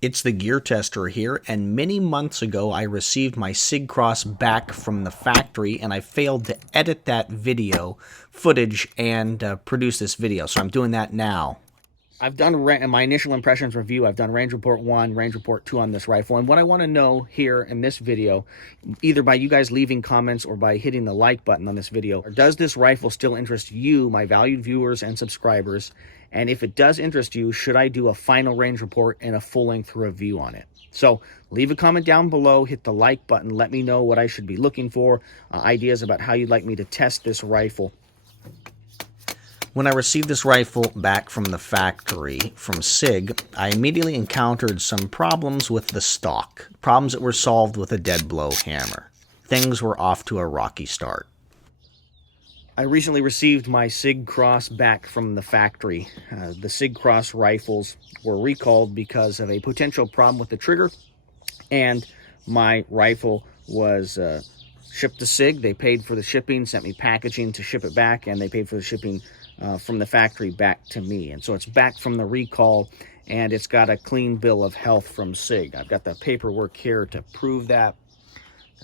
It's the Gear Tester here, and many months ago I received my SIG Cross back from the factory, and I failed to edit that video footage and produce this video, so I'm doing that now. I've done my initial impressions review. I've done Range Report 1, Range Report 2 on this rifle, and what I want to know here in this video, either by you guys leaving comments or by hitting the like button on this video, does this rifle still interest you, my valued viewers and subscribers? And if it does interest you, should I do a final range report and a full-length review on it? So leave a comment down below, hit the like button, let me know what I should be looking for, ideas about how you'd like me to test this rifle. When I received this rifle back from the factory from SIG, I immediately encountered some problems with the stock, problems that were solved with a dead blow hammer. Things were off to a rocky start. I recently received my SIG Cross back from the factory. The SIG Cross rifles were recalled because of a potential problem with the trigger, and my rifle was shipped to SIG. They paid for the shipping, sent me packaging to ship it back, and they paid for the shipping from the factory back to me. And so it's back from the recall, and it's got a clean bill of health from SIG. I've got the paperwork here to prove that.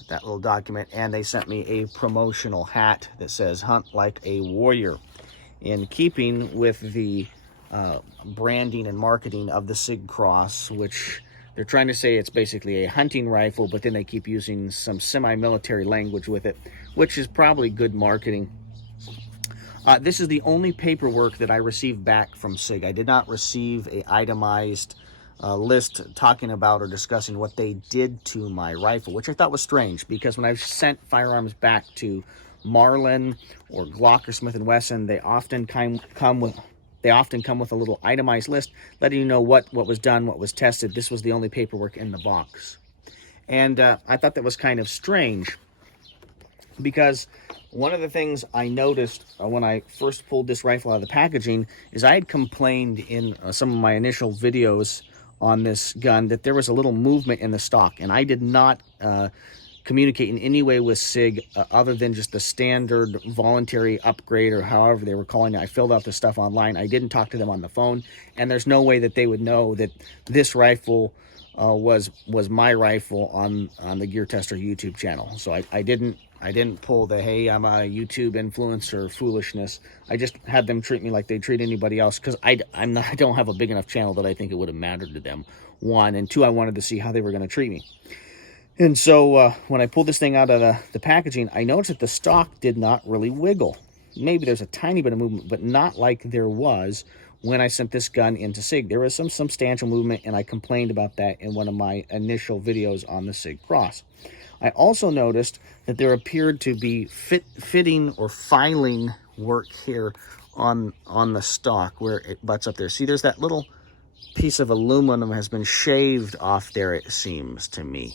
That little document, and they sent me a promotional hat that says "Hunt Like a Warrior," in keeping with the branding and marketing of the SIG Cross, which they're trying to say it's basically a hunting rifle, but then they keep using some semi-military language with it, which is probably good marketing. This is the only paperwork that I received back from SIG. I did not receive a itemized list talking about or discussing what they did to my rifle, which I thought was strange, because when I've sent firearms back to Marlin or Glock or Smith & Wesson, they often come with a little itemized list letting you know what was done, what was tested. This was the only paperwork in the box, and I thought that was kind of strange, because one of the things I noticed when I first pulled this rifle out of the packaging is I had complained in some of my initial videos on this gun that there was a little movement in the stock, and I did not communicate in any way with SIG other than just the standard voluntary upgrade, or however they were calling it. I filled out the stuff online. I didn't talk to them on the phone, and there's no way that they would know that this rifle was my rifle on the Gear Tester YouTube channel. So I didn't pull the "hey, I'm a YouTube influencer" foolishness. I just had them treat me like they treat anybody else, because I don't have a big enough channel that I think it would have mattered to them, one, and two, I wanted to see how they were going to treat me. And so when I pulled this thing out of the packaging, I noticed that the stock did not really wiggle. Maybe there's a tiny bit of movement, but not like there was when I sent this gun into SIG. There was some substantial movement, and I complained about that in one of my initial videos on the SIG Cross. I also noticed that there appeared to be fitting or filing work here on the stock where it butts up there. See, there's that little piece of aluminum has been shaved off there, it seems to me.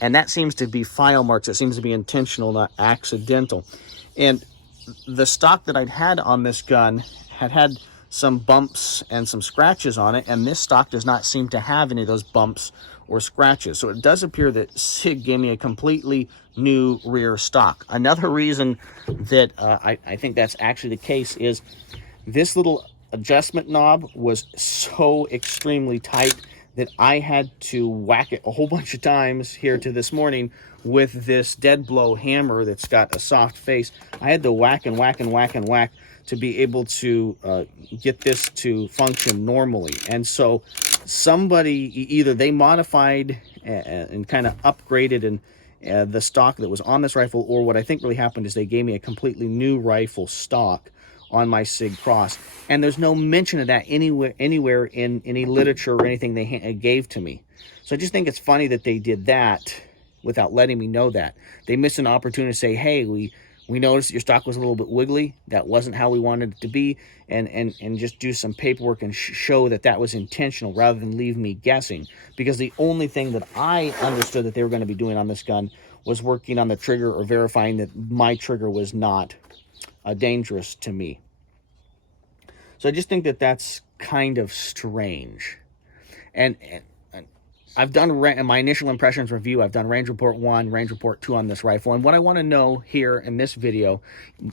And that seems to be file marks. It seems to be intentional, not accidental. And the stock that I'd had on this gun had some bumps and some scratches on it, and this stock does not seem to have any of those bumps or scratches. So it does appear that SIG gave me a completely new rear stock. Another reason that I think that's actually the case is this little adjustment knob was so extremely tight that I had to whack it a whole bunch of times here to this morning with this dead blow hammer that's got a soft face. I had to whack and whack and whack and whack to be able to get this to function normally. And so somebody, either they modified and kind of upgraded the stock that was on this rifle, or what I think really happened is they gave me a completely new rifle stock on my SIG Cross. And there's no mention of that anywhere in any literature or anything they gave to me. So I just think it's funny that they did that without letting me know that. They missed an opportunity to say, hey, we noticed your stock was a little bit wiggly. That wasn't how we wanted it to be. And just do some paperwork and show that that was intentional, rather than leave me guessing. Because the only thing that I understood that they were going to be doing on this gun was working on the trigger, or verifying that my trigger was not dangerous to me. So I just think that that's kind of strange. And I've done my initial impressions review. I've done Range Report 1, Range Report 2 on this rifle. And what I want to know here in this video,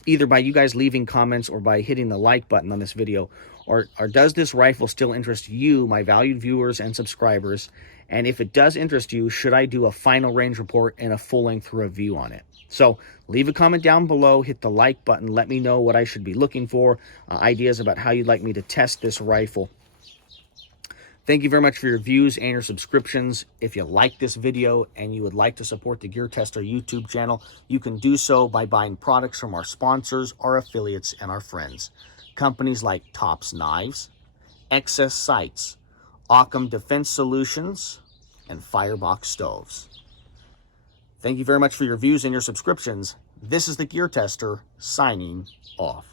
either by you guys leaving comments or by hitting the like button on this video, or does this rifle still interest you, my valued viewers and subscribers? And if it does interest you, should I do a final range report and a full-length review on it? So leave a comment down below, hit the like button, let me know what I should be looking for, ideas about how you'd like me to test this rifle. Thank you very much for your views and your subscriptions. If you like this video and you would like to support the TheGearTester YouTube channel, you can do so by buying products from our sponsors, our affiliates, and our friends. Companies like Tops Knives, Excess Sights, Occam Defense Solutions, and Firebox Stoves. Thank you very much for your views and your subscriptions. This is the TheGearTester signing off.